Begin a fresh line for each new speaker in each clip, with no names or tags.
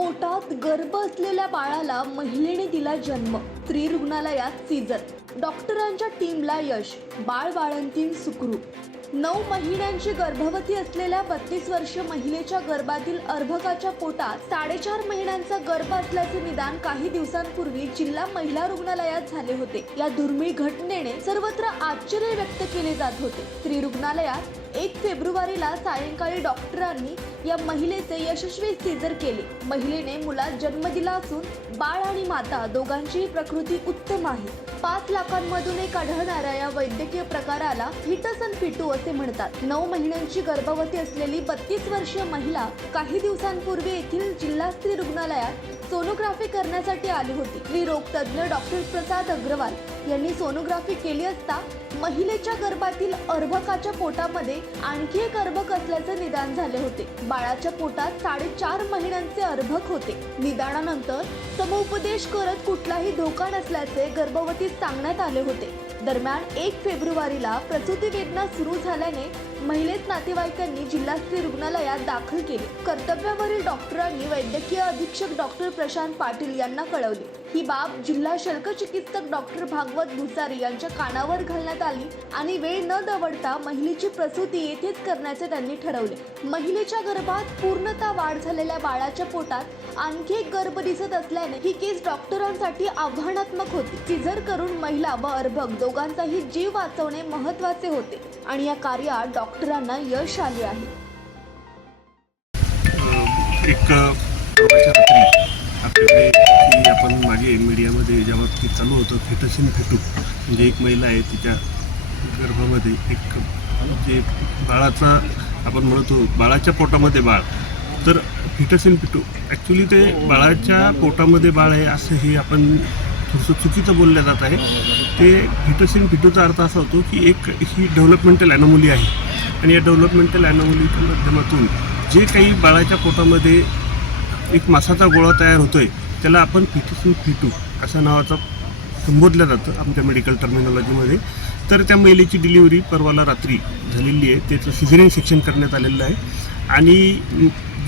पोटात गर्भ असलेल्या बाळाला महिलेने दिला जन्म. स्त्री रुग्णालयात सीझर डॉक्टरांच्या टीमला यश बाळ बाळंतीन सुखरूप. नऊ महिन्यांची गर्भवती असलेल्या बत्तीस वर्ष महिलेच्या गर्भातील अर्भकाच्या पोटात साडेचार महिन्यांचा गर्भ असल्याचे निदान काही दिवसांपूर्वी जिल्हा महिला रुग्णालयात झाले होते. या दुर्मिळ घटनेने सर्वत्र आश्चर्य व्यक्त केले जात होते. स्त्री रुग्णालयात एक फेब्रुवारीला सायंकाळी डॉक्टरांनी या महिलेचे यशस्वी सीझर केले. महिलेने मुलास जन्म दिला असून बाळ आणि माता दोघांचीही प्रकृती उत्तम आहे. पाच लाखांमधून एक आढळणाऱ्या या वैद्यकीय प्रकाराला फिटस फिटू असे म्हणतात. नऊ महिन्यांची गर्भवती असलेली बत्तीस वर्षीय महिला काही दिवसांपूर्वी येथील जिल्हा स्त्री रुग्णालयात सोनोग्राफी करण्यासाठी आली होती. स्त्री रोग तज्ज्ञ डॉक्टर प्रसाद अग्रवाल यांनी सोनोग्राफी केली असता महिलेच्या गर्भातील अर्भकाच्या पोटामध्ये आणखी एक अर्भक असल्याचे निदान झाले होते. बाळाच्या पोटात साडेचार महिन्यांचे अर्भक होते. निदानानंतर समुपदेश करत कुठलाही धोका नसल्याचे गर्भवतीस सांगण्यात आले होते. दरम्यान एक फेब्रुवारीला प्रसूती वेदना सुरू झाल्याने महिलेत नातेवाईकांनी जिल्हास्तरीय रुग्णालयात दाखल केले. कर्तव्यावरील डॉक्टरांनी वैद्यकीय अधीक्षक डॉक्टर प्रशांत पाटील यांना कळवले. ही बाब जिल्हा शल्कचिकित्सक डॉक्टर भागवत भुसारी यांच्या कानावर घालण्यात आली आणि वेळ न दवडता महिलेची प्रसूती येथेच करण्याचे त्यांनी ठरवले. महिलेच्या गर्भात पूर्णता वाढ झालेल्या बाळाच्या पोटात आणखी एक गर्भ दिसत असल्याने ही केस डॉक्टरांसाठी आव्हानात्मक होती. सिझर करून महिला व अर्भक दोघांचाही जीव वाचवणे महत्त्वाचे होते आणि या कार्यात डॉक्टरांना यश आले आहे.
एक मीडियामध्ये चालू होतं फेटसिन फेटू. म्हणजे एक महिला आहे तिच्या गर्भामध्ये एक जे बाळाचा आपण म्हणतो बाळाच्या पोटामध्ये बाळ. तर फिटसिन फिटू. ॲक्च्युली ते बाळाच्या पोटामध्ये बाळ आहे असं हे आपण थोडंसं चुकीचं बोललं जात आहे. ते फिटसिन फिटूचा अर्थ असा होतो की एक ही डेव्हलपमेंटल ॲनोमली आहे. आणि या डेव्हलपमेंटल ॲनोमलीच्या माध्यमातून जे काही बाळाच्या पोटामध्ये एक मासाचा गोळा तयार होतो आहे त्याला आपण फिटिसून फिटू. अशा नावाचा संबोधलं जातं आमच्या मेडिकल टर्मिनॉलॉजीमध्ये तर त्या महिलेची डिलिव्हरी परवाला रात्री झालेली आहे. त्याचं सिझरियन सेक्शन करण्यात आलेलं आहे. आणि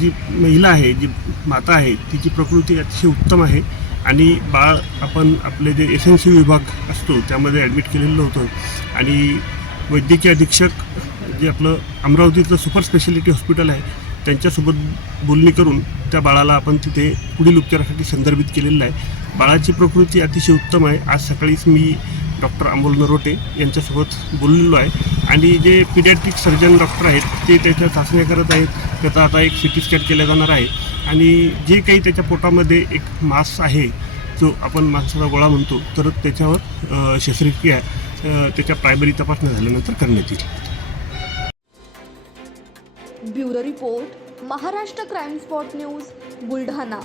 जी महिला आहे जी माता आहे तिची प्रकृती अतिशय उत्तम आहे. आणि बाळ आपण आपले जे एस एन सी विभाग असतो त्यामध्ये ॲडमिट केलेलं होतं. आणि वैद्यकीय अधीक्षक जे आपलं अमरावतीचं सुपर स्पेशालिटी हॉस्पिटल आहे त्यांच्यासोबत बोलणी करून त्या बाळाला आपण तिथे पुढील उपचारासाठी संदर्भित केलेलं आहे. बाळाची प्रकृती अतिशय उत्तम आहे. आज सकाळीच मी डॉक्टर अमोल नरोटे यांच्यासोबत बोललेलो आहे. आणि जे पिडियाट्रिक सर्जन डॉक्टर आहेत ते त्याच्या चाचण्या करत आहेत. त्याचा आता एक सी टी स्कॅन केला जाणार आहे. आणि जे काही त्याच्या पोटामध्ये एक मास आहे जो आपण मासाचा गोळा म्हणतो तर त्याच्यावर शस्त्रक्रिया त्याच्या प्रायमरी तपासण्या झाल्यानंतर करण्यात येईल.
Bureau report Maharashtra crime spot news Buldhana.